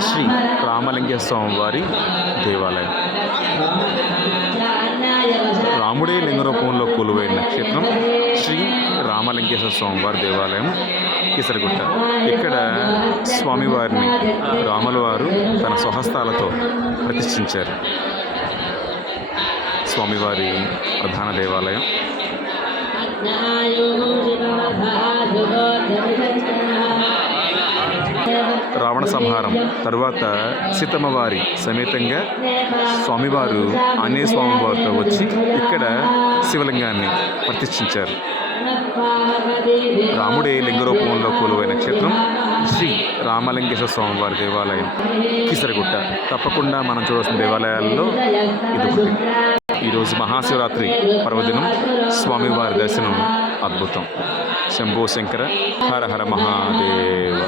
శ్రీ రామలింగేశ్వర స్వామివారి దేవాలయం. రాముడే లింగ రూపంలో కొలువైన నక్షత్రం శ్రీ రామలింగేశ్వర స్వామివారి దేవాలయం కీసరగుట్ట. ఇక్కడ స్వామివారిని రాముల వారు తన స్వహస్తాలతో ప్రతిష్ఠించారు. స్వామివారి ప్రధాన దేవాలయం. రావణ సంహారం తరువాత సీతమ్మ వారి సమేతంగా స్వామివారు ఆంజనేయ స్వామివారితో వచ్చి ఇక్కడ శివలింగాన్ని ప్రతిష్ఠించారు. రాముడే లింగ రూపంలో కొలువైన నక్షత్రం శ్రీ రామలింగేశ్వర స్వామివారి దేవాలయం కీసరగుట్ట. తప్పకుండా మనం చూడాల్సిన దేవాలయాల్లో ఇది ఒకటి. ఈరోజు మహాశివరాత్రి పర్వదినం. స్వామివారి దర్శనం అద్భుతం. శంభో శంకర, హర హర మహాదేవ.